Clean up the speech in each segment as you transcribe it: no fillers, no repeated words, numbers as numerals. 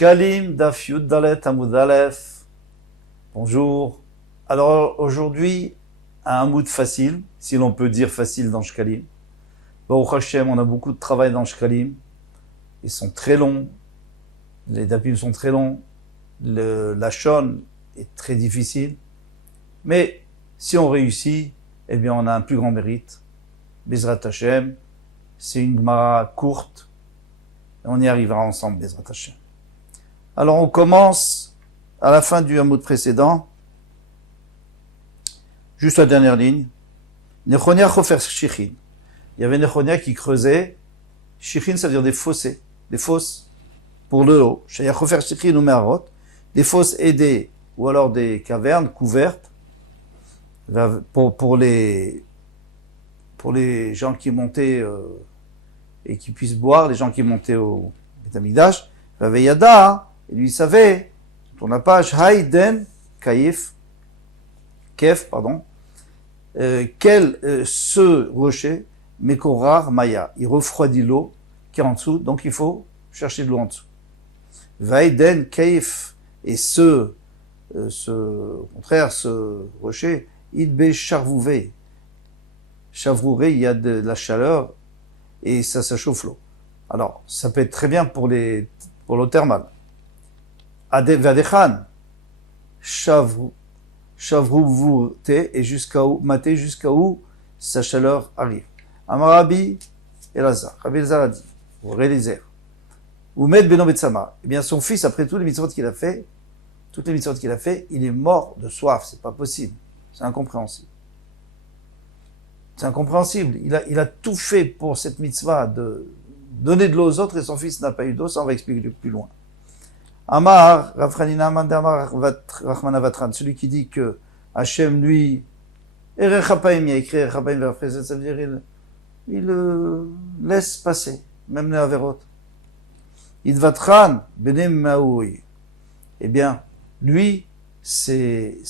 Shkalim Daf Yud Dalet Amud Aleph. Bonjour. Alors aujourd'hui, un Hamoud facile, si l'on peut dire facile dans Shkalim. Baruch Hashem, on a beaucoup de travail dans Shkalim. Ils sont très longs. Les Dapim sont très longs. La Shon est très difficile. Mais si on réussit, eh bien on a un plus grand mérite. Bezrat Hashem, c'est une Gemara courte. Et on y arrivera ensemble, Bezrat Hashem. Alors on commence à la fin du Hamoud précédent, juste la dernière ligne. Nechonia chofer shichin. Il y avait Nechonia qui creusait. Shichin, ça veut dire des fossés, des fosses pour le l'eau. Shaya chofer shichin ou meharot. Des fosses aidées ou alors des cavernes couvertes pour les gens qui montaient et qui puissent boire, les gens qui montaient au Beth Amikdash. Vaveyada, et lui savait, sur la page Hayden Kaif, Kef, pardon, ce rocher, Mekorar Maya, il refroidit l'eau qui est en dessous, donc il faut chercher de l'eau en dessous. Hayden Kaif, et au contraire, ce rocher, Idbe Charvouvé, Chavrouré, il y a de la chaleur et ça chauffe l'eau. Alors, ça peut être très bien pour l'eau thermale. Vadechan, Chavrouvoute, et jusqu'à où sa chaleur arrive. Amarabi Elazar, Rabbi Elazar a dit, ou Rélizer, ou Med Beno Betsama, eh bien son fils, après toutes les mitzvot qu'il a fait, il est mort de soif, c'est pas possible, c'est incompréhensible. C'est incompréhensible. Il a tout fait pour cette mitzvah de donner de l'eau aux autres et son fils n'a pas eu d'eau. Ça, on va expliquer plus loin. Amar, Rafranina Mandamar Rachmana Vatran, celui qui dit que Hachem, lui, Erechapaim, il a écrit Erechapaim vers Frézet, ça veut dire il laisse passer, même les Averot. Idvatran, Benem Maoui. Eh bien, lui, ses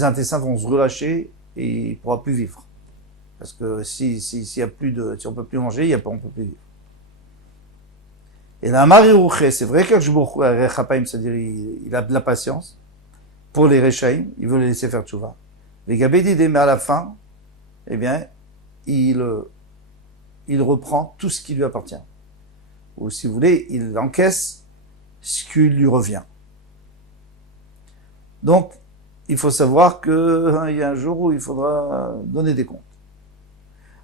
intestins vont se relâcher et il ne pourra plus vivre. Parce que si on peut plus manger, on peut plus vivre. Et la Mari Rouché, c'est vrai que c'est-à-dire il a de la patience pour les Rechaïm, il veut les laisser faire tchouva. Les Gabédidé, mais à la fin, eh bien, il reprend tout ce qui lui appartient. Ou si vous voulez, il encaisse ce qui lui revient. Donc, il faut savoir qu'il y a un jour où il faudra donner des comptes.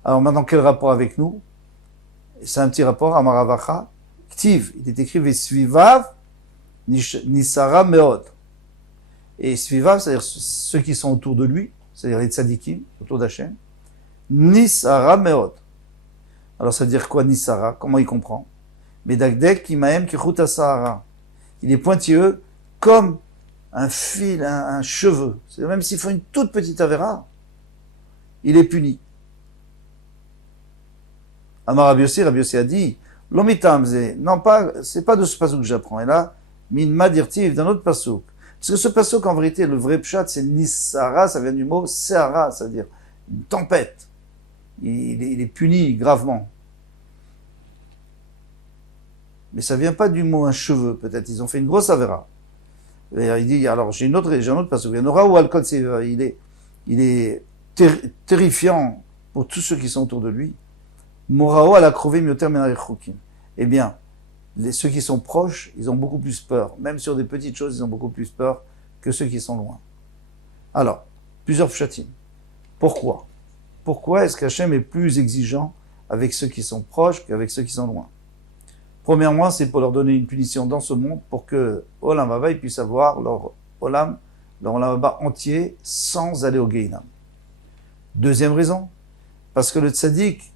Alors maintenant, quel rapport avec nous? C'est un petit rapport à Maravacha. Ktiv, il est écrit Vesvivav Nisara Meod. Et Svivav, c'est-à-dire ceux qui sont autour de lui, c'est-à-dire les tzadikim, autour d'Hachem. Nisara Meod. Alors ça veut dire quoi Nisara? Comment il comprend? Medagdek Kimaem Kichuta Sahara. Il est pointilleux comme un fil, un cheveu. C'est même s'il faut une toute petite avéra, il est puni. Amar Rabbi Yossi a dit, l'omitamze, non pas, c'est pas de ce passouk que j'apprends. Et là, min madirtiv, d'un autre passouk. Parce que ce passouk, en vérité, le vrai pshat, c'est Nisara, ça vient du mot Sehara, c'est-à-dire une tempête. Il est puni gravement. Mais ça vient pas du mot un cheveu, peut-être. Ils ont fait une grosse avéra. Et il dit, alors, j'ai un autre passouk. Il y en aura où Alkot, il est terrifiant pour tous ceux qui sont autour de lui. Morao à la krovim yoter menarechukim. Eh bien, ceux qui sont proches, ils ont beaucoup plus peur. Même sur des petites choses, ils ont beaucoup plus peur que ceux qui sont loin. Alors, plusieurs pshatim. Pourquoi? Pourquoi est-ce qu'Hachem est plus exigeant avec ceux qui sont proches qu'avec ceux qui sont loin? Premièrement, c'est pour leur donner une punition dans ce monde pour que Olam Haba ils puissent avoir leur Olam Haba entier sans aller au Gehinam. Deuxième raison, parce que le tzaddik,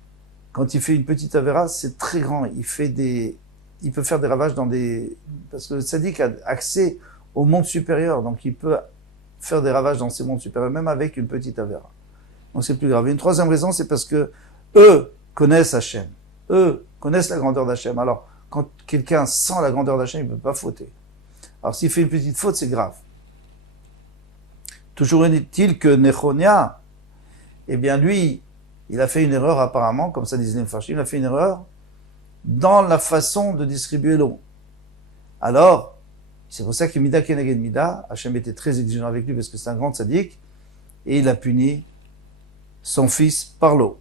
quand il fait une petite avéra, c'est très grand. Il peut faire des ravages parce que le tzaddik a accès au monde supérieur, donc il peut faire des ravages dans ces mondes supérieurs, même avec une petite avéra. Donc c'est plus grave. Et une troisième raison, c'est parce que eux connaissent Hachem. Eux connaissent la grandeur d'Hachem. Alors, quand quelqu'un sent la grandeur d'Hachem, il ne peut pas fauter. Alors s'il fait une petite faute, c'est grave. Toujours est-il que Nechonia, eh bien lui, il a fait une erreur apparemment, comme ça disait les Mfarshim, il a fait une erreur dans la façon de distribuer l'eau. Alors, c'est pour ça que Mida Keneged Mida, Hachem était très exigeant avec lui parce que c'est un grand tzaddik, et il a puni son fils par l'eau.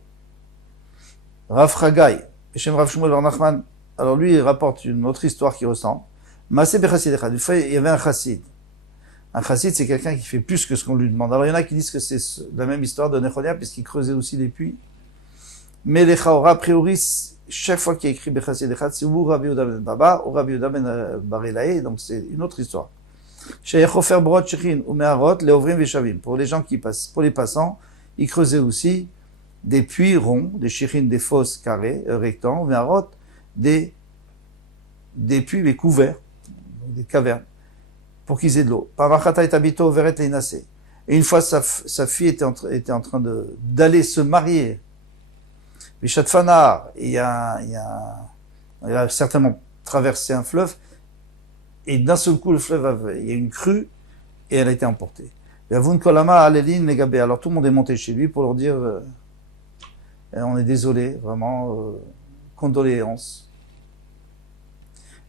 Rav Chagai, Beshem Rav Shmuel Bar Nachman, alors lui il rapporte une autre histoire qui ressemble. Maaseh bechassid echad, une fois il y avait un chassid. Un chassid c'est quelqu'un qui fait plus que ce qu'on lui demande. Alors il y en a qui disent que c'est la même histoire de Nechonia puisqu'il creusait aussi des puits. Mais les Chaora, a priori, chaque fois qu'il y a écrit bechassid echad, c'est ou Rabbi Yehuda ben Baba ou Rabbi Yehuda ben Bar Elaï, donc c'est une autre histoire. Sheyechofer brot shechin ou meharot leovrim veshavim. Pour les gens qui passent, pour les passants, ils creusaient aussi des puits ronds, des shechin, des fosses carrées, rectangles, meharot, des puits mais couverts, des cavernes, pour qu'ils aient de l'eau. Et une fois, sa fille était en train d'aller se marier. Bishatfanar, il a certainement traversé un fleuve, et d'un seul coup, le fleuve il y a une crue, et elle a été emportée. Alors tout le monde est monté chez lui pour leur dire, on est désolé, vraiment, condoléances.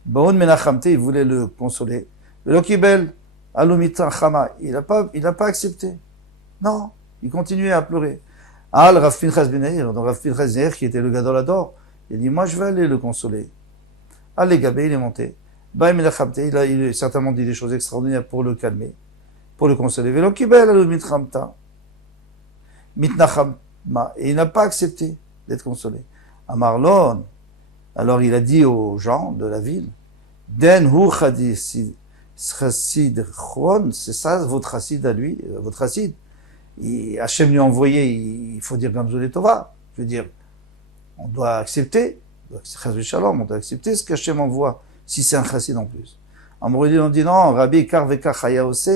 Baon Menachamte, il voulait le consoler. Le Lokibel, Alomitra Chama, il n'a pas accepté. Non, il continuait à pleurer. Al Rav Pinchas Ben Yair, donc Rav Pinchas Ben Yair, qui était le Gadolador, il a dit, moi je vais aller le consoler. Al Legabé, il est monté. Baon Menachamte, il a certainement dit des choses extraordinaires pour le calmer, pour le consoler. Le Lokibel, Alomitra Mitnachama, et il n'a pas accepté d'être consolé. Amarlon, alors il a dit aux gens de la ville, Den hu chassid chron, c'est ça votre chassid à lui, votre chassid. Hachem lui a envoyé, il faut dire Gamzul Tova. Je veux dire, on doit accepter, on doit accepter ce qu'Hachem envoie, si c'est un chassid en plus. Amoréli, on dit non, Rabbi Karveka Chayaose,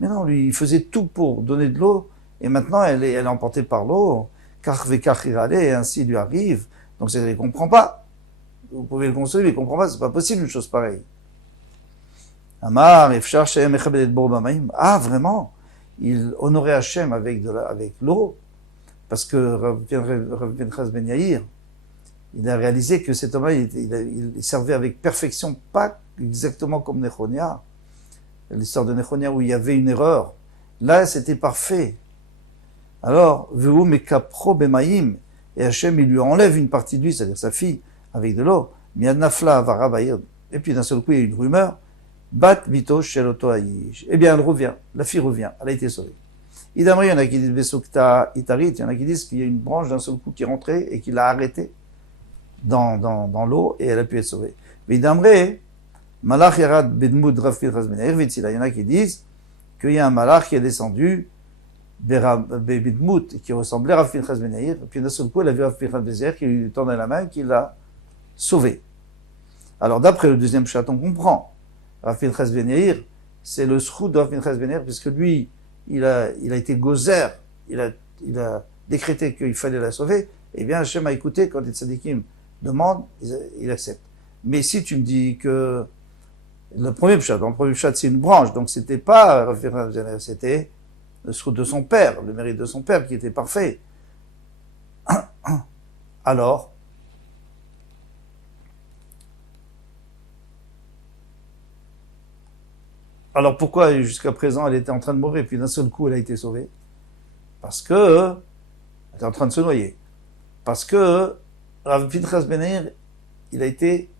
mais non, lui, il faisait tout pour donner de l'eau, et maintenant elle est emportée par l'eau, Karveka Chirale, et ainsi il lui arrive, donc ça ne comprend pas. Vous pouvez le consoler, mais il ne comprend pas, c'est pas possible une chose pareille. Amar, Efshar, Shem, Echabedet, Borbamaim. Ah, vraiment? Il honorait Hachem avec l'eau, parce que Rav Pinchas Ben Yair, il a réalisé que cet homme-là, il servait avec perfection, pas exactement comme Nechonia. L'histoire de Nechonia où il y avait une erreur. Là, c'était parfait. Alors, Vehu Mekapro Bemaim, et Hachem, il lui enlève une partie de lui, c'est-à-dire sa fille, avec de l'eau, et puis d'un seul coup il y a une rumeur, Bat Vito Sheloto Aish. Eh bien elle revient, la fille revient, elle a été sauvée. Idamri, il y en a qui disent Besukta Itarit, il y en a qui disent qu'il y a une branche d'un seul coup qui est rentrée et qui l'a arrêtée dans l'eau et elle a pu être sauvée. Mais Idamri, Malach Yarad Bedmud Rav Pinchas Ben Yair Vitzila, il y en a qui disent qu'il y a un malach qui est descendu Bedmud qui ressemblait à Rav Pinchas Ben Yair, et puis d'un seul coup elle a vu Rav Pinchas Ben Yair qui lui tendait la main, qui l'a sauvé. Alors d'après le deuxième chat, on comprend. Rav Pinchas Ben Yair, c'est le sroud de Rav Pinchas Ben Yair, puisque lui, il a été gozer, il a décrété qu'il fallait la sauver, et bien Hachem a écouté quand les tzadikim demandent, il accepte. Mais si tu me dis que le premier chat c'est une branche, donc c'était pas Rav Pinchas Ben Yair, c'était le sroud de son père, le mérite de son père qui était parfait. Alors pourquoi jusqu'à présent elle était en train de mourir et puis d'un seul coup elle a été sauvée? Parce que elle était en train de se noyer. Parce que Rav Pinchas Ben Yair, il a été,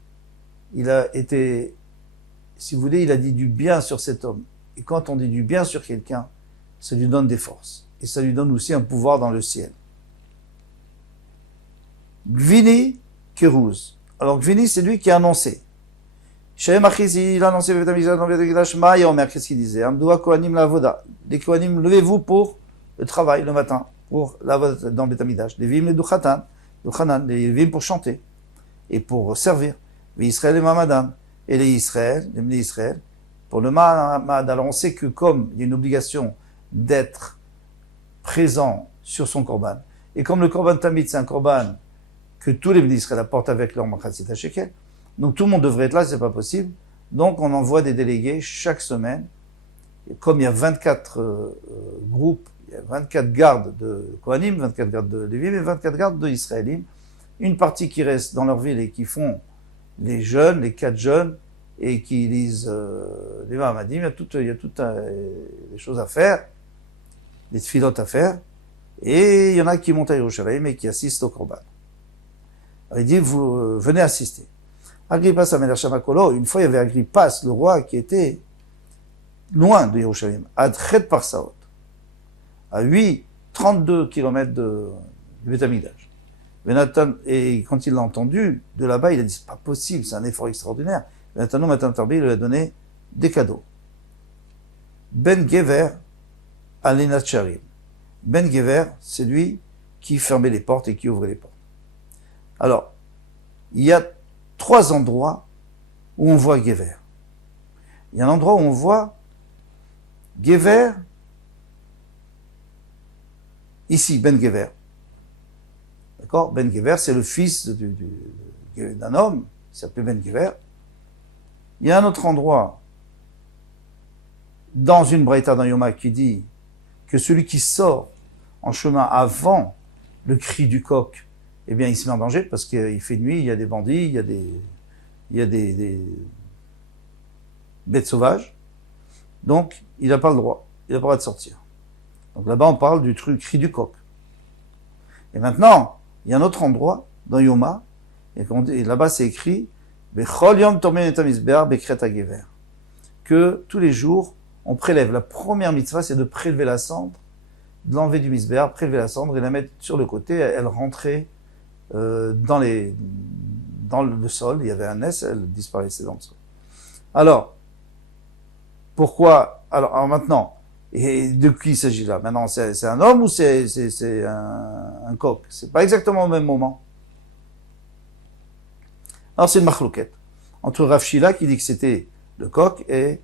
si vous voulez, il a dit du bien sur cet homme. Et quand on dit du bien sur quelqu'un, ça lui donne des forces. Et ça lui donne aussi un pouvoir dans le ciel. Gvini Kérouz. Alors Gvini, c'est lui qui a annoncé. Shem Achizi, il a annoncé dans Betamigdash, Maïa Omer, qu'est-ce qu'il disait? Amdoua Kohanim la Voda. Les Kohanim, levez-vous pour le travail le matin, pour la Voda dans Betamigdash. Les Vim, les Duchatan, les Vim pour chanter et pour servir. Les Israël et Mamadan. Et les Israël, les Israël, pour le Mamad. Alors on sait que comme il y a une obligation d'être présent sur son korban, et comme le korban Tamid, c'est un korban que tous les Israël apportent avec leur Machatzit Shekel, donc tout le monde devrait être là, c'est pas possible. Donc on envoie des délégués chaque semaine. Et comme il y a 24 groupes, il y a 24 gardes de Kohanim, 24 gardes de Lévim et 24 gardes de Israélim, une partie qui reste dans leur ville et qui font les jeunes, les 4 jeunes, et qui lisent les Mahamadim, il y a toutes les choses à faire, des tfilotes à faire, et il y en a qui montent à Yerushalayim et qui assistent au Korban. Alors il dit, vous venez assister. Agrippas Amelech Shamakolo, une fois il y avait Agrippas, le roi, qui était loin de Yerushalayim, à Chet Parsaot, à 32 kilomètres du Beth Amikdash. Et quand il l'a entendu, de là-bas, il a dit, c'est pas possible, c'est un effort extraordinaire. Maintenant, Matan Tarbi lui a donné des cadeaux. Ben Gever, Alinat Sharim. Ben Gever, c'est lui qui fermait les portes et qui ouvrait les portes. Alors, il y a 3 endroits où on voit Gever. Il y a un endroit où on voit Gever, ici, Ben Gever. D'accord? Ben Gever, c'est le fils d'un homme, il s'appelait Ben Gever. Il y a un autre endroit, dans une braïta dans Yoma, qui dit que celui qui sort en chemin avant le cri du coq, eh bien, il se met en danger parce qu'il fait nuit, il y a des bandits, il y a des bêtes sauvages. Donc, il n'a pas le droit. Il n'a pas le droit de sortir. Donc là-bas, on parle du cri du coq. Et maintenant, il y a un autre endroit, dans Yoma, et là-bas, c'est écrit que tous les jours, on prélève. La première mitzvah, c'est de prélever la cendre, de l'enlever du misbéar, prélever la cendre et la mettre sur le côté. Elle rentrait dans le sol. Il y avait un S, elle disparaissait dans le sol. Alors, pourquoi? Alors maintenant, et de qui il s'agit là? Maintenant, c'est un homme ou c'est un coq? C'est pas exactement au même moment. Alors c'est une machlouquette entre Rav Shila qui dit que c'était le coq et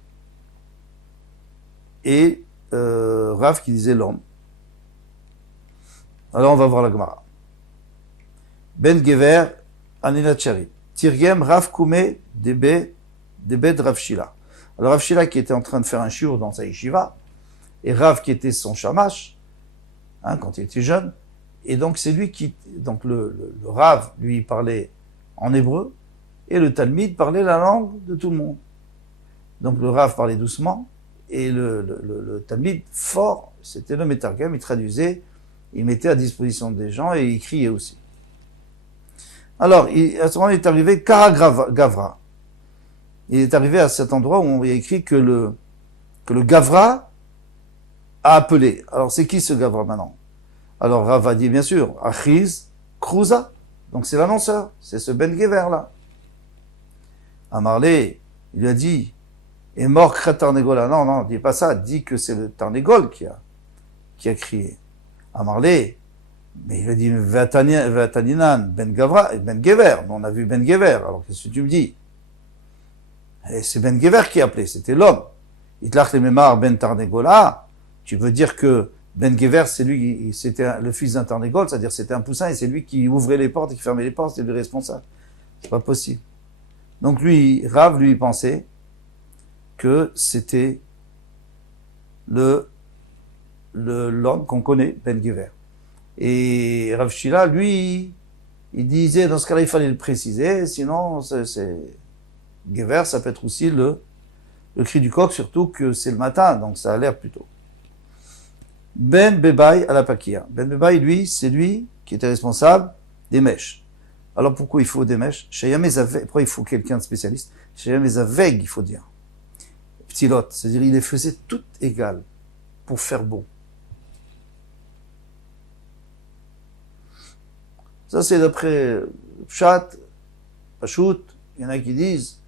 Rav qui disait l'homme. Alors on va voir la Gemara. Ben Gever Aninat Sharim. Tirgem Rav Koumé Debe de Rav Shila. Alors Rav Shila qui était en train de faire un shiur dans sa yeshiva, et Rav qui était son shamash, quand il était jeune, et donc c'est lui qui, donc le Rav lui parlait en hébreu, et le Talmid parlait la langue de tout le monde. Donc le Rav parlait doucement, et le Talmid fort, c'était le Metargem, il traduisait, il mettait à disposition des gens, et il criait aussi. Alors, à ce moment, il est arrivé Kara Gavra. Il est arrivé à cet endroit où on y a écrit que le Gavra a appelé. Alors, c'est qui ce Gavra maintenant? Alors, Rav a dit, bien sûr, Achiz Krouza. Donc, c'est l'annonceur. C'est ce Ben Gever là. Amarlé, il lui a dit, est mort Tarnegola. Non, dis pas ça. Dis que c'est le Tarnegol qui a crié. Amarlé, mais il a dit, Vataninan Ben Gever. On a vu Ben Gever. Alors, qu'est-ce que tu me dis? Et c'est Ben Gever qui a appelé, c'était l'homme. Itlach le Memar Ben Tarnegola. Tu veux dire que Ben Gever, c'était le fils d'un Tarnegol, c'est-à-dire c'était un poussin et c'est lui qui ouvrait les portes et qui fermait les portes, c'était le responsable. C'est pas possible. Donc Rav, lui, pensait que c'était l'homme qu'on connaît, Ben Gever. Et Rav Shila, lui, il disait, dans ce cas-là, il fallait le préciser, sinon, Gever, ça peut être aussi le cri du coq, surtout que c'est le matin, donc ça a l'air plutôt. Ben Bebaï à la Pakia. Ben Bebaï, lui, c'est lui qui était responsable des mèches. Alors pourquoi il faut des mèches? Pourquoi il faut quelqu'un de spécialiste? Shayamezaveg, il faut dire. Petit lot, c'est-à-dire il les faisait toutes égales pour faire beau. Ça c'est d'après Pshat, Pachout, il y en a qui disent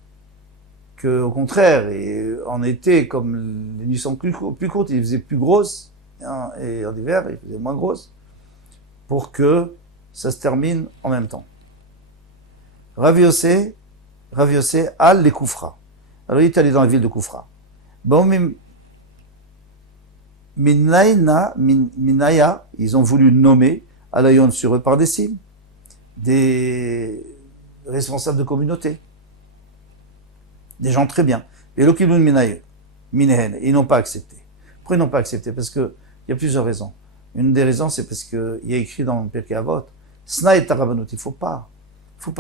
que au contraire, et en été, comme les nuits sont plus courtes, il faisait plus grosses, et en hiver, il faisait moins grosses, pour que ça se termine en même temps. Rav Yossé, al les Koufra. Alors il est allé dans la ville de Koufra. Bon, Minaya, ils ont voulu nommer Alayon sur eux par des signes, des responsables de communauté, des gens très bien. Et l'Okilun Minehen, ils n'ont pas accepté. Pourquoi ils n'ont pas accepté? Parce que il y a plusieurs raisons. Une des raisons, c'est parce que il y a écrit dans le Pirkei Avot, Sna et Tarabanut, il faut pas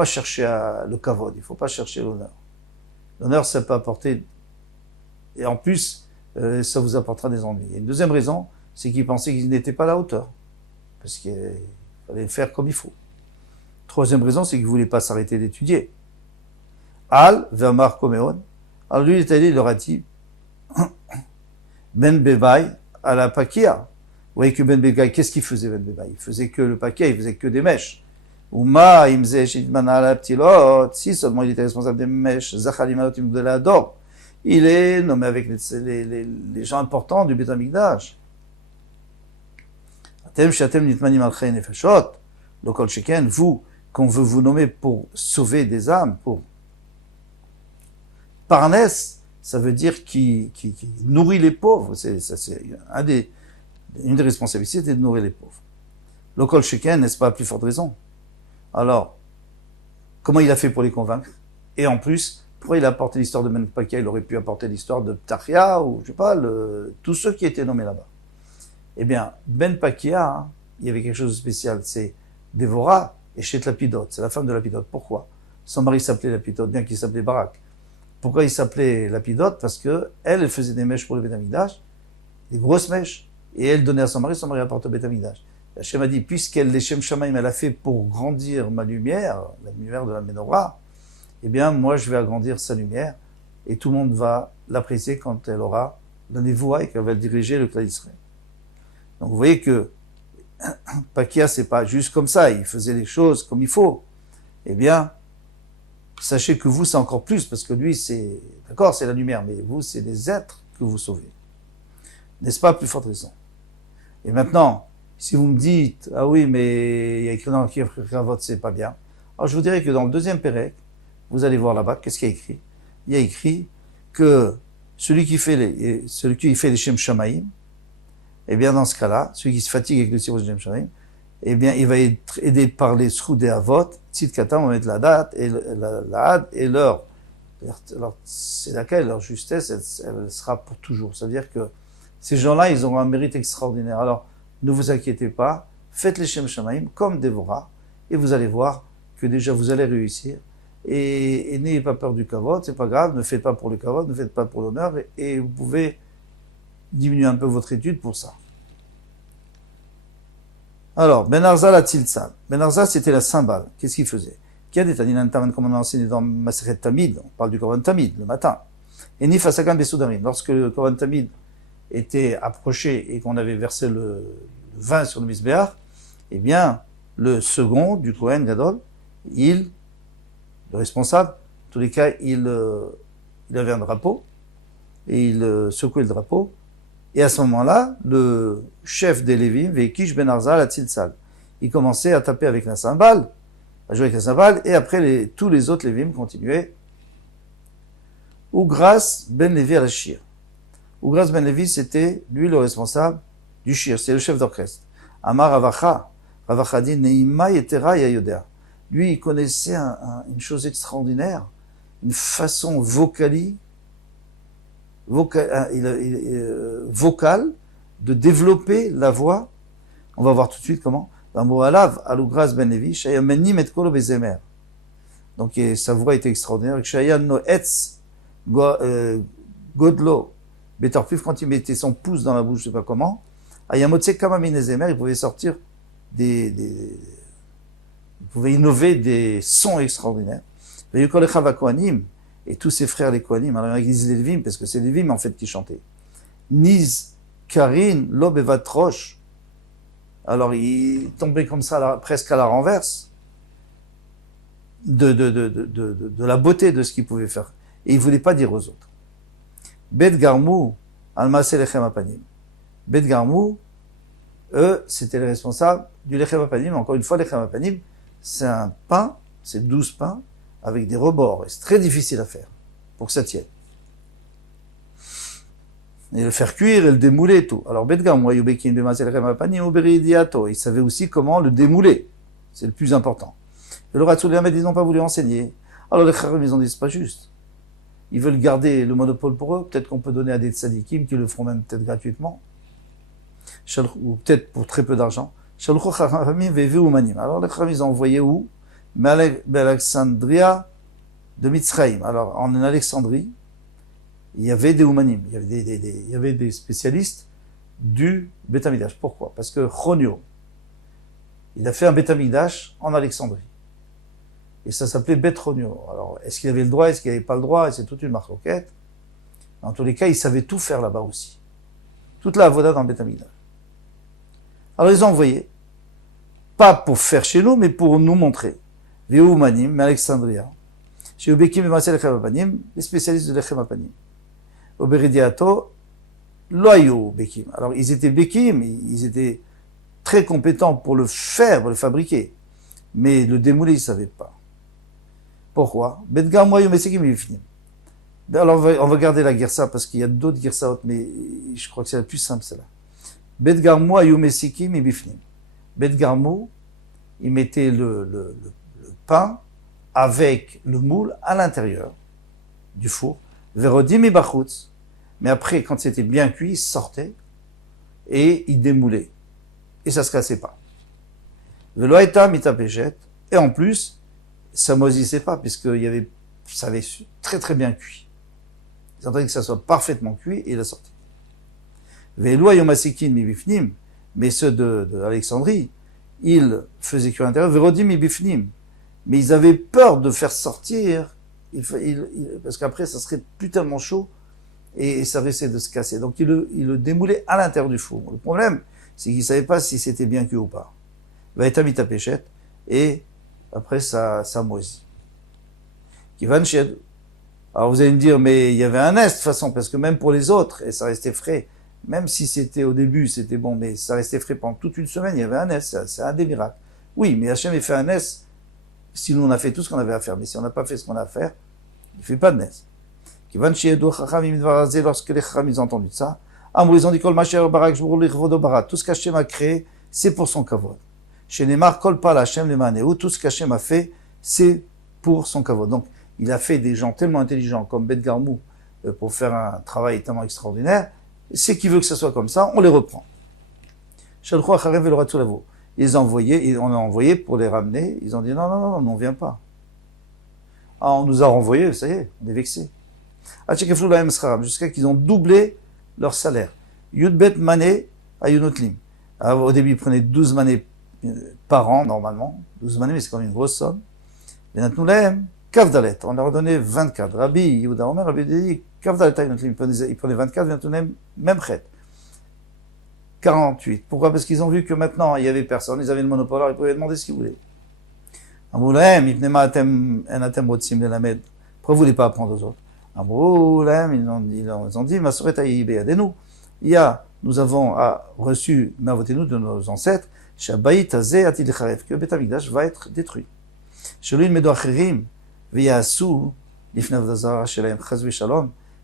chercher le kavod, il faut pas chercher l'honneur. L'honneur, ça peut apporter, et en plus, ça vous apportera des ennuis. Et une deuxième raison, c'est qu'il pensait qu'il n'était pas à la hauteur, parce qu'il fallait le faire comme il faut. Troisième raison, c'est qu'il ne voulait pas s'arrêter d'étudier. Al, Vermar Komeon. Alors lui, il est allé, il leur a dit, Ben Bebaï, à la Pakia. Vous voyez que Ben Bebaï, qu'est-ce qu'il faisait, Ben Bebaï? Il faisait que le Pakia, il faisait que des mèches. Ouma, si seulement il était responsable des mèches, Zachalimalot, il me l'adore. Il est nommé avec les gens importants du Beth Amikdash. Atem shatem nitmanim al chay nefashot, lo kol sheken, vous, qu'on veut vous nommer pour sauver des âmes, pour parnès, ça veut dire qui nourrit les pauvres. C'est une des responsabilités, c'est de nourrir les pauvres. Lo kol sheken, n'est-ce pas la plus forte raison? Alors, comment il a fait pour les convaincre? Et en plus, pourquoi il a apporté l'histoire de Ben Pakia? Il aurait pu apporter l'histoire de Ptachia, ou je sais pas, tous ceux qui étaient nommés là-bas. Eh bien, Ben Pakia, hein, il y avait quelque chose de spécial, c'est Dévora et Chet Lapidot, c'est la femme de Lapidot. Pourquoi? Son mari s'appelait Lapidot, bien qu'il s'appelait Barak. Pourquoi il s'appelait Lapidot? Parce que elle faisait des mèches pour le Beth Amikdash, des grosses mèches, et elle donnait à son mari apportait au Beth Amikdash. Hachem a dit, puisqu'elle, les Shem Shamaim, elle a fait pour grandir ma lumière, la lumière de la Menorah, eh bien, moi, je vais agrandir sa lumière, et tout le monde va l'apprécier quand elle aura la Nevoua et qu'elle va diriger le clan d'Israël. Donc, vous voyez que Pakia, c'est pas juste comme ça, il faisait les choses comme il faut. Eh bien, sachez que vous, c'est encore plus, parce que lui, c'est, d'accord, c'est la lumière, mais vous, c'est des êtres que vous sauvez. N'est-ce pas, plus forte raison? Et maintenant, si vous me dites, ah oui, mais il y a écrit dans le Kivravot, c'est pas bien. Alors je vous dirais que dans le deuxième Pérec, vous allez voir là-bas, qu'est-ce qu'il y a écrit? Il y a écrit que celui qui fait les Shem Shamaim, eh bien dans ce cas-là, celui qui se fatigue avec le Sirus Shem Shamaim, eh bien il va être aidé par les Sroudé Avot, Tzidkata, on va mettre la date et la had et leur c'est laquelle leur justesse, elle sera pour toujours. Ça veut dire que ces gens-là, ils auront un mérite extraordinaire. Alors, ne vous inquiétez pas, faites les Shem Shamaim comme Dévora, et vous allez voir que déjà vous allez réussir. Et n'ayez pas peur du kavod, c'est pas grave, ne faites pas pour le kavod, ne faites pas pour l'honneur, et vous pouvez diminuer un peu votre étude pour ça. Alors, Ben Arza la Tziltzal. Ben Arza, c'était la cymbale. Qu'est-ce qu'il faisait? Qui a des Tanin Taman, comme on a enseigné dans Maseret Tamid, on parle du Korban Tamid, le matin. Et Nif Asakan Besoudarim, lorsque le Korban Tamid était approché et qu'on avait versé le vin sur le Misbéach, eh bien, le second du Kohen Gadol, le responsable, en tous les cas, il avait un drapeau, et il secouait le drapeau, et à ce moment-là, le chef des Lévim, Veikish Ben Arza la Tziltzal, il commençait à taper avec la cymbale, à jouer avec la cymbale, et après tous les autres Lévim continuaient. Ougras Ben Lévi à la Shir. Ougras Ben Lévi, c'était lui le responsable du Shir, c'est le chef d'orchestre. Amar Ravacha dit Neima Yetera Yayodea. Lui, il connaissait une chose extraordinaire, une façon vocale de développer la voix. On va voir tout de suite comment. Al-Ougras Ben Lévi, Shayamenim et Kolo Bezemer. Donc sa voix était extraordinaire. Shayan no Etz Godlo Betorpif, quand il mettait son pouce dans la bouche, je sais pas comment. Ayamotse Kamamin il pouvait sortir il pouvait innover des sons extraordinaires. Et tous ses frères les Kohanim, alors ils disent les Lévim, parce que c'est les Lévim en fait qui chantaient. Niz Karin Lobevatrosh. Alors il tombait comme ça, presque à la renverse, de la beauté de ce qu'il pouvait faire. Et il voulait pas dire aux autres. Bet Garmou, Almasé Lechem Apanim. Bet Garmou, eux, c'était les responsables du Lechem Apanim. Encore une fois, Lechem Apanim, c'est un pain, c'est 12 pains, avec des rebords. Et c'est très difficile à faire, pour que ça tienne. Et le faire cuire et le démouler et tout. Alors, Bet Garmou, Ayubekin, Bemasé Lechem Apanim, Oberidiato, il savait aussi comment le démouler. C'est le plus important. Et le Ratzul et Ahmed, ils n'ont pas voulu enseigner. Alors, les Kharim, ils ont dit, c'est pas juste. Ils veulent garder le monopole pour eux. Peut-être qu'on peut donner à des tzadikim qui le feront même peut-être gratuitement. Ou peut-être pour très peu d'argent. Alors les Khamis, ils ont envoyé où? Alexandria, de Mitzrayim. Alors, en Alexandrie, il y avait des Oumanim, il y avait des spécialistes du Beth Amikdash. Pourquoi? Parce que Chonio, il a fait un Beth Amikdash en Alexandrie. Et ça s'appelait Beth Chonio. Alors, est-ce qu'il avait le droit, est-ce qu'il n'avait pas le droit? Et c'est toute une marloquette. En tous les cas, il savait tout faire là-bas aussi. Toute la avoda dans le Beth Amikdash. Alors, ils ont envoyé, pas pour faire chez nous, mais pour nous montrer. Veu Oumanim, mais Alexandria. Chez Ubekim et Marcel Lechem Apanim, les spécialistes de Lechem Apanim. Au Beridiato, Loyou Bekim. Alors, ils étaient Bekim, ils étaient très compétents pour le faire, pour le fabriquer. Mais le démouler, ils ne savaient pas. Pourquoi? Bedgar Moyou Mesekim Yifnim. Alors, on va garder la Gersa, parce qu'il y a d'autres Gersaot, mais je crois que c'est la plus simple, celle-là. Bedgar Moyou Mesekim Yifnim. Bedgar Mou, il mettait le pain avec le moule à l'intérieur du four. Verodim et Bachutz. Mais après, quand c'était bien cuit, il sortait et il démoulait. Et ça se cassait pas. Veloïta mitapéjet. Et en plus, ça moisissait pas, ça avait très très bien cuit. Ils attendaient que ça soit parfaitement cuit et il a sorti. Veloï yomasikin mi bifnim. Mais ceux de Alexandrie, ils faisaient cuire à l'intérieur. Verodim mi bifnim. Mais ils avaient peur de faire sortir, parce qu'après ça serait plus tellement chaud et ça risquait de se casser. Donc ils le démoulaient à l'intérieur du four. Le problème, c'est qu'ils ne savaient pas si c'était bien cuit ou pas. Il va être mis à péchette et après ça moisit. Alors vous allez me dire, mais il y avait un est de toute façon, parce que même pour les autres, et ça restait frais, même si c'était au début, c'était bon, mais ça restait frais pendant toute une semaine, il y avait un est, c'est un des miracles. Oui, mais Hachem a fait un est. Si nous on a fait tout ce qu'on avait à faire, mais si on n'a pas fait ce qu'on a à faire, il ne fait pas de nes. Lorsque les Chacham ils ont entendu ça, ils ont dit tout ce qu'Hachem a créé, c'est pour son kavod. Chez Neymar, kol pal Hachem le manéou, tout ce qu'Hachem a fait, c'est pour son kavod. Donc, il a fait des gens tellement intelligents comme Bet Garmou pour faire un travail tellement extraordinaire. C'est qu'il veut que ça soit comme ça, on les reprend. Ils ont envoyé, et on a envoyé pour les ramener. Ils ont dit non, on vient pas. Ah, on nous a renvoyé, ça y est, on est vexé. Jusqu'à qu'ils ont doublé leur salaire. Yudbet mané à Yunotlim. Au début, ils prenaient 12 manées par an, normalement. 12 manées, mais c'est quand même une grosse somme. Mais Natnoulem, Kavdalet. On leur a donné 24. Rabbi Yehuda Omer, Rabbi dit Kavdalet à Yunotlim. Ils prenaient 24, Natnoulem, même chet. 48. Pourquoi? Parce qu'ils ont vu que maintenant, il y avait personne, ils avaient le monopole, alors ils pouvaient demander ce qu'ils voulaient. Pourquoi vous voulez pas apprendre aux autres? Ils ont dit, nous avons reçu, nous de nos ancêtres, que Beth Amikdash va être détruit.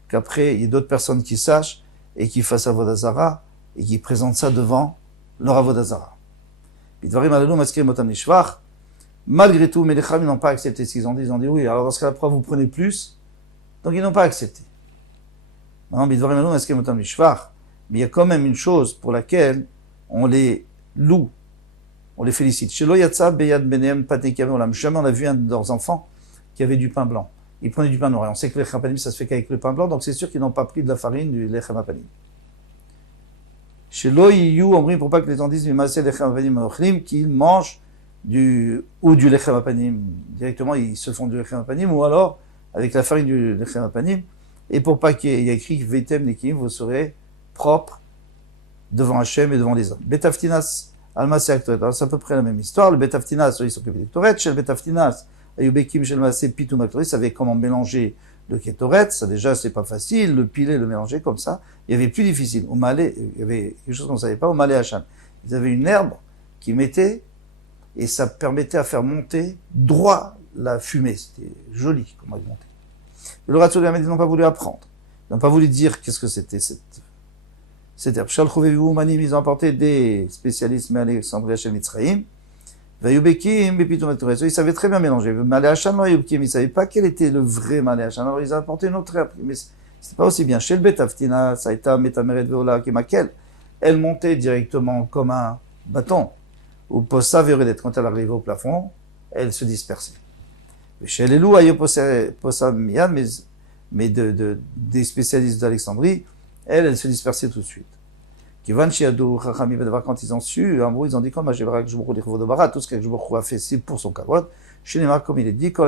Qu'après, il y ait d'autres personnes qui sachent et qui fassent Avodah Zarah et qui présentent ça devant leur Avodah Zarah. Malgré tout, mais les Chachamim n'ont pas accepté ce qu'ils ont dit. Ils ont dit oui, alors dans ce cas-là, pourquoi vous prenez plus? Donc ils n'ont pas accepté. Mais il y a quand même une chose pour laquelle on les loue, on les félicite. Jamais on a vu un de leurs enfants qui avait du pain blanc. Il prenait du pain noir. Et on sait que les lechem apanim, ça se fait qu'avec le pain blanc, donc c'est sûr qu'ils n'ont pas pris de la farine du lechem apanim. Chez l'Oïyou, on prie pour pas que les gens disent qu'ils mangent du lechem apanim. Directement, ils se font du lechem apanim, ou alors avec la farine du lechem apanim. Et pour pas qu'il y ait écrit Vetem Nekim, vous serez propre devant Hachem et devant les hommes. Betaftinas, Alma Seaktoret. Alors c'est à peu près la même histoire. Le Betaftinas, ils s'occupaient du Ketoret. Chez le Betaftinas, Ayubekim, Shel Maaseh, Pitou Maktoret, savait comment mélanger le Ketoret. Ça déjà, c'est pas facile. Le piler, le mélanger comme ça. Il y avait plus difficile. Au Malais, il y avait quelque chose qu'on ne savait pas. Au Malais Hachem. Ils avaient une herbe qui mettait et ça permettait à faire monter droit la fumée. C'était joli comment elle montait. Le Ratzol et Ahmed, ils n'ont pas voulu apprendre. Ils n'ont pas voulu dire qu'est-ce que c'était cette herbe. Ils ont apporté des spécialistes, mais Alexandrie Hachem Mitzrayim. Ils savaient très bien mélanger. Malé Hachem, ils ne savaient pas quel était le vrai Malé Hachem. Alors ils ont apporté une autre herbe. Mais c'était pas aussi bien. Chez le Betaftina, Saïta, Metameret, Veola, Kemakel, elle montait directement comme un bâton. Ou Possa Veredet, quand elle arrivait au plafond, elle se dispersait. Chez les loups, Posamian, mais des spécialistes d'Alexandrie, elles se dispersaient tout de suite. Quand ils ont su, en gros, ils ont dit, tout ce que Jborou a fait, c'est pour son kavod. Chez les marques, comme il est dit, tout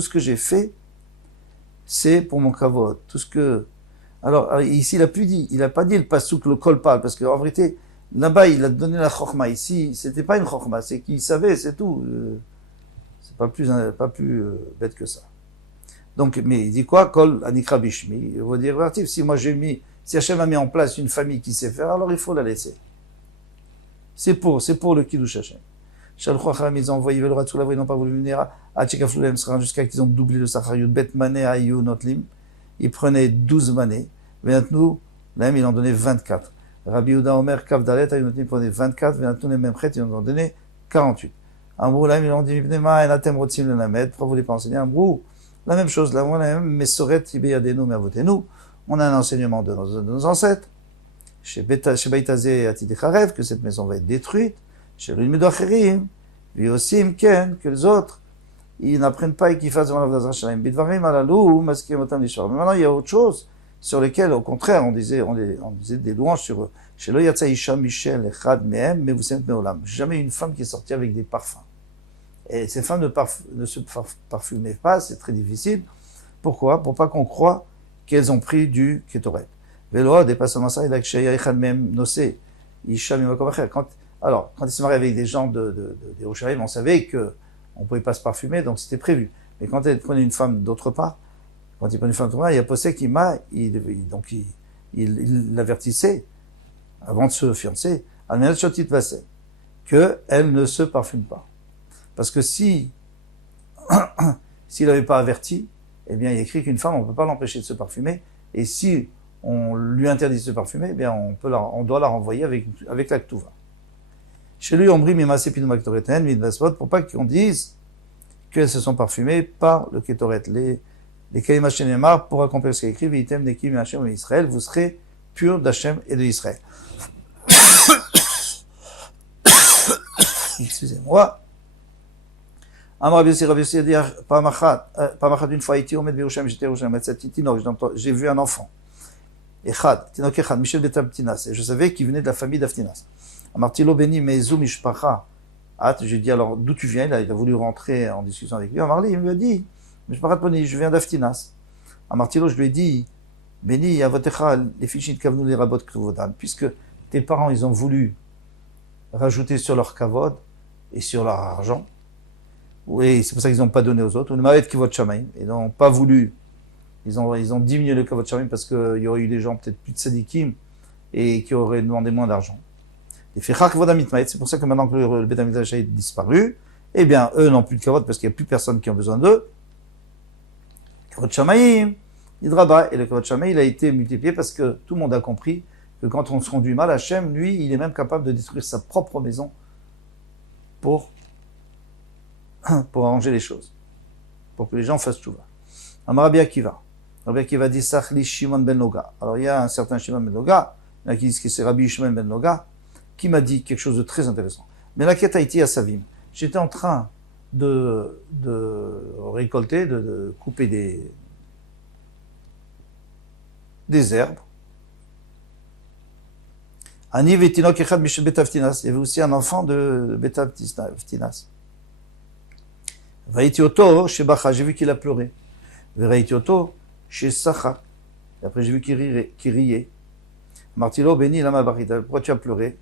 ce que j'ai fait, c'est pour mon kavod. Tout ce que, alors, ici, il n'a pas dit le pasouk, le kolpal, parce qu'en vérité, là-bas, il a donné la chokma. Ici, c'était pas une chokma, c'est qu'il savait, c'est tout. C'est pas plus bête que ça. Donc, mais il dit quoi? Kol anikra bishmi. Il va dire, si Hachem a mis en place une famille qui sait faire, alors il faut la laisser. C'est pour le kiddush Hachem. Shalchou Acharam, ils ont envoyé le Ratzou ils n'ont pas voulu venir à Tchekafloulem, jusqu'à qu'ils ont doublé le Sachariyut, Bet Mané Ayu Notlim. Ils prenaient 12 manées. Maintenant, là, ils en donnaient 24. Rabbi Yehuda Omer, Kavdalet, Ayu Notlim prenait 24. Maintenant, les mêmes prêtres, ils en ont donné 48. Ambrou, là, ils ont dit, Ibnema, Enatem Rotzim le Lamed. Pourquoi vous voulez pas enseigner? Ambrou, la même chose, là, on a la même, Mesoret, Ibeyadenu, Mervotenu. On a un enseignement de nos ancêtres. Chez Baïtazé, Atidekharev, que cette maison va être détruite. Chez l'Ilmedocherim, Viosim, Ken, que les autres, ils n'apprennent pas et qu'ils fassent devant l'Avdazra Shalem. Bidvarim, Alalou, Maskim, Otam, Lishor. Mais maintenant, il y a autre chose sur lesquelles, au contraire, on disait des louanges sur eux. Chez le Yatsa Isha Michel, Echad, Mehem, mais vous savez, Meolam. Jamais une femme qui est sortie avec des parfums. Et ces femmes ne se parfumaient pas, c'est très difficile. Pourquoi? Pour pas qu'on croie qu'elles ont pris du Ketoret. Vélo, et pas seulement ça, il a que Echad, Mehem, Nosé, Isha, Mimakomacher. Alors, quand ils se mariaient avec des gens des Yerushalayim, on savait qu'on ne pouvait pas se parfumer, donc c'était prévu. Mais quand ils prenaient une femme d'autre part, il y a Posé qui il l'avertissait, avant de se fiancer, qu'elle ne se parfume pas. Parce que s'il n'avait pas averti, eh bien, il est écrit qu'une femme, on ne peut pas l'empêcher de se parfumer, et si on lui interdit de se parfumer, eh bien, on doit la renvoyer avec la Ktuva. Chez lui, on brille Mimase Pinu Maktoreten, Midvasvot, pour pas qu'on dise qu'elles se sont parfumées par le Ketoret. Les Kalim Hashem pour accomplir ce qu'il écrit, Vitem Nekim Hashem et Israël, vous serez purs d'Hachem et de Israël. Excusez-moi. Rabbi Yossi a dit, Pamachat, une fois, j'étais Yerushalayim, j'ai vu un enfant. Echad, Tinok Echad, Michel Betamtinas, et je savais qu'il venait de la famille d'Aftinas. Amartilo Beni Mezou Mishpacha. J'ai dit alors d'où tu viens? Il a voulu rentrer en discussion avec lui. Amarli, il me dit Mishpachat Poni, je viens d'Aftinas. Amartilo, je lui ai dit Beni Avotecha les fichit kavnu les rabot kvodan, puisque tes parents ils ont voulu rajouter sur leur kavod et sur leur argent. Oui, c'est pour ça qu'ils n'ont pas donné aux autres. Ils n'ont pas voulu. Ils ont diminué le kavod shamaim parce qu'il y aurait eu des gens peut-être plus de sadikim et qui auraient demandé moins d'argent. C'est pour ça que maintenant que le Beth Amikdash a disparu, eh bien, eux n'ont plus de kavod parce qu'il n'y a plus personne qui a besoin d'eux. Kavod Shamaim, Idraba, et le kavod Shamaim, il a été multiplié parce que tout le monde a compris que quand on se conduit mal, Hachem, lui, il est même capable de détruire sa propre maison pour arranger les choses, pour que les gens fassent tout va. Rabbi Akiva dit Sachli Shimon ben Loga. Alors il y a un certain Shimon ben Loga, il y en a qui disent que c'est Rabbi Shimon ben Loga, qui m'a dit quelque chose de très intéressant. Mais la quête a été à Savim. J'étais en train de récolter, de couper des herbes. Ani vetinok echad mishel betavtinas. Il y avait aussi un enfant de betavtinas. Vaïti oto chez Bacha, j'ai vu qu'il a pleuré. Vaïti oto chez Sacha. Et après j'ai vu qu'il riait. Martilo beni lama barita. Pourquoi tu as pleuré?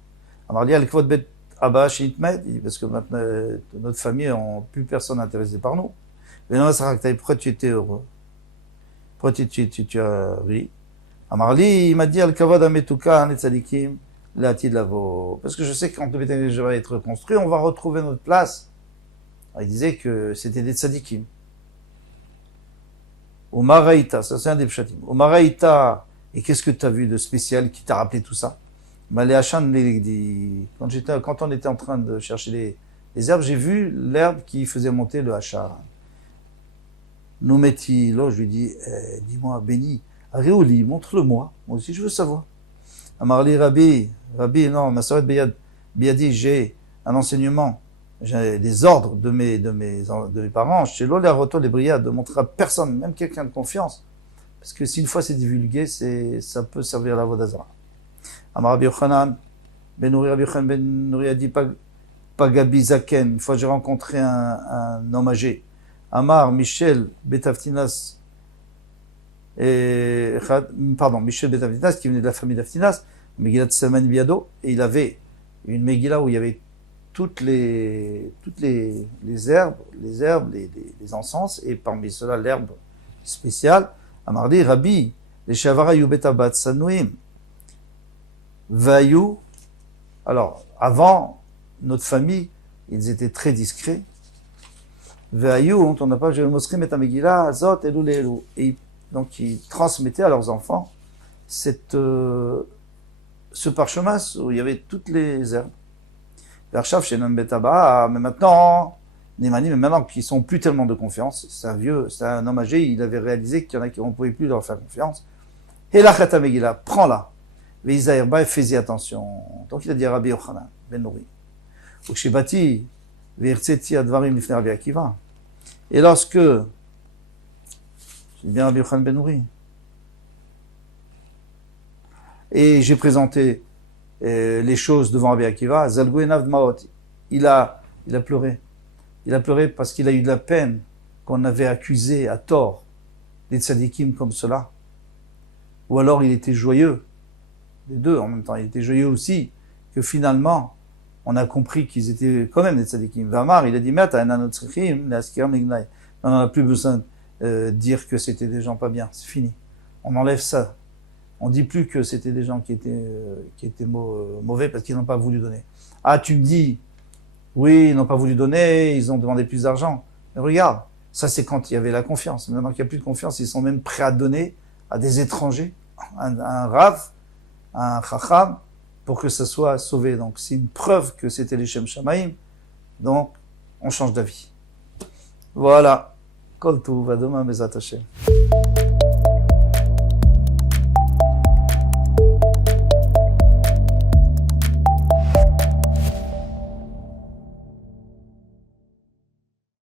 Amarli al kvod bet abba shinitmed. Il dit parce que maintenant notre famille n'a plus personne intéressé par nous. Pourquoi tu étais heureux? Pourquoi tu as ri? Amarli, il m'a dit al kavod ametuka netzadikim l'atid lavo. Parce que je sais que quand le Beth Amikdash va être reconstruit, on va retrouver notre place. Alors, il disait que c'était des tzadikim. Omaraïta, ça c'est un des pshatim. Omaraïta, et qu'est-ce que tu as vu de spécial qui t'a rappelé tout ça? Quand on était en train de chercher les herbes, j'ai vu l'herbe qui faisait monter le hachar. Noumeti, là, je lui dis, dis-moi, béni, Réoli, montre-le-moi. Moi aussi, je veux savoir. Amarli Rabbi, non, ma sœur Biadi, j'ai un enseignement j'ai des ordres de mes parents, chez l'eau, les retours, les brillades, de montrer à personne, même quelqu'un de confiance. Parce que si une fois c'est divulgué, ça peut servir à la Vodazara. Amar Rabbi Yochanan, Ben Nouri a dit Pagabi Zaken. Une fois j'ai rencontré un homme âgé. Amar Michel Betaftinas, Michel Betaftinas, qui venait de la famille d'Aftinas, Megillat Saman Biado, et il avait une Megillah où il y avait toutes les herbes, les encens, et parmi cela l'herbe spéciale. Amardi, Rabbi, les Shavara Yubetabat Sanouim, Vayu. Alors, avant, notre famille, ils étaient très discrets. Vayu, on n'a pas, je le mosrim et Megillah, Azot, Elou, Elou. Et donc, ils transmettaient à leurs enfants ce parchemin où il y avait toutes les herbes. Vershav chez Betaba, mais maintenant, Nemani, mais maintenant qu'ils sont plus tellement de confiance, c'est un homme âgé, il avait réalisé qu'il y en a qui on pouvait plus leur faire confiance. Et la Chata Megillah, prends-la. Veizaïrba, fais-y attention. Donc il a dit à Rabbi Yochanan, Ben Nouri. Ukshibati, Virtseti Advarim Lifner Rabbi Akiva. Et lorsque, je dis bien Rabbi Yochanan Ben Nouri, et j'ai présenté les choses devant Rabbi Akiva, Zalguenav Maot, il a pleuré. Il a pleuré parce qu'il a eu de la peine qu'on avait accusé à tort des tzadikim comme cela. Ou alors il était joyeux, les deux en même temps. Il était joyeux aussi que finalement, on a compris qu'ils étaient quand même des tzadikim. Vamar, il a dit, on n'en a plus besoin de dire que c'était des gens pas bien, c'est fini. On enlève ça. On dit plus que c'était des gens qui étaient mauvais parce qu'ils n'ont pas voulu donner. Ah, tu me dis, oui, ils n'ont pas voulu donner, ils ont demandé plus d'argent. Mais regarde, ça c'est quand il y avait la confiance. Maintenant qu'il n'y a plus de confiance, ils sont même prêts à donner à des étrangers, un rav, un chacham, pour que ça soit sauvé. Donc c'est une preuve que c'était les Shem Shamaim. Donc on change d'avis. Voilà. Kol Tuv, à demain, Bezat Hashem.